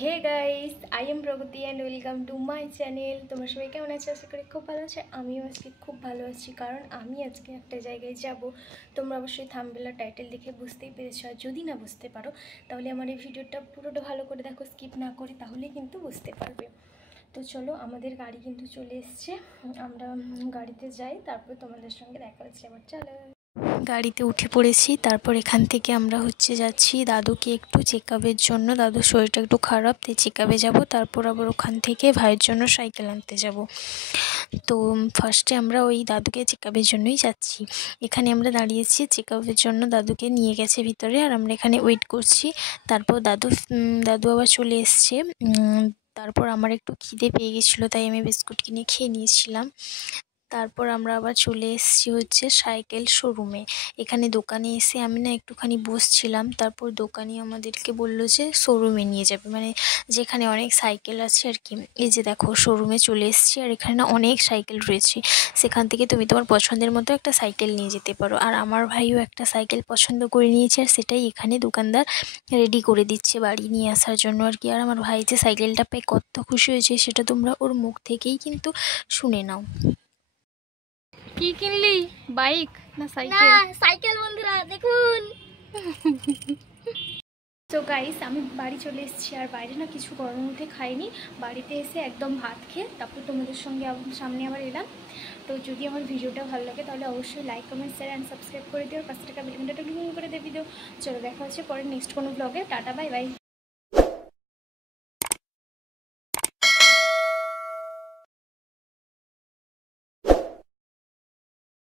Hey guys, I am Pragati and welcome to my channel. তোমরা সবাই কেমন আছো? আশা করি খুব ভালো আছে। আমিও আজকে খুব ভালো আছি, কারণ আমি আজকে একটা জায়গায় যাব। তোমরা অবশ্যই থাম্বনেল আর টাইটেল দেখে বুঝতেই পেরেছো, আর যদি না বুঝতে পারো তাহলে আমার এই ভিডিওটা পুরোটা ভালো করে দেখো, স্কিপ না করে, তাহলে কিন্তু বুঝতে পারবে। তো চলো, আমাদের গাড়ি কিন্তু চলে এসছে, আমরা গাড়িতে যাই, তারপর তোমাদের সঙ্গে দেখা হচ্ছে। আবার চলো, গাড়িতে উঠে পড়েছি। তারপর এখান থেকে আমরা যাচ্ছি দাদুকে একটু চেকআপের জন্য। দাদুর শরীরটা একটু খারাপ, তাই চেকআপে যাব। তারপর আবার ওখান থেকে ভাইয়ের জন্য সাইকেল আনতে যাব। তো ফার্স্টে আমরা ওই দাদুকে চেকআপের জন্যই যাচ্ছি। এখানে আমরা দাঁড়িয়েছি চেকআপের জন্য, দাদুকে নিয়ে গেছে ভিতরে, আর আমরা এখানে ওয়েট করছি। তারপর দাদু আবার চলে এসছে। তারপর আমার একটু খিদে পেয়ে গেছিলো, তাই আমি বিস্কুট কিনে খেয়ে নিয়েছিলাম। তারপর আমরা আবার চলে এসেছি সাইকেল শোরুমে। এখানে দোকানে এসে আমি না একটুখানি বসছিলাম। তারপর দোকানি আমাদেরকে বললো যে শোরুমে নিয়ে যাবে, মানে যেখানে অনেক সাইকেল আছে আর কি। এই যে দেখো, শোরুমে চলে এসেছি, আর এখানে না অনেক সাইকেল রয়েছে। সেখান থেকে তুমি তোমার পছন্দের মতো একটা সাইকেল নিয়ে যেতে পারো। আর আমার ভাইও একটা সাইকেল পছন্দ করে নিয়েছে, আর সেটাই এখানে দোকানদার রেডি করে দিচ্ছে বাড়ি নিয়ে আসার জন্য আর কি। আর আমার ভাই যে সাইকেলটা পেয়ে কত খুশি হয়েছে, সেটা তোমরা ওর মুখ থেকেই কিন্তু শুনে নাও। কি কিনলি, বাইক না সাইকেল? না, সাইকেল বন্ধুরা দেখুন। তো গাইস, আমি বাড়ি চলে এসেছি, আর বাইরে না কিছু গরম উঠে খাইনি। বাড়িতে এসে একদম ভাত খেয়ে তারপর তোমাদের সঙ্গে সামনে আবার এলাম। তো যদি আমার ভিডিওটা ভালো লাগে তাহলে অবশ্যই like, comment, share and subscribe করে দিও। 5 টাকা বেল ঘন্টাটা ক্লিক করে দেবে দিও। চলো, দেখা হচ্ছে পরে নেক্সট কোনো ব্লগে। Tata, bye bye.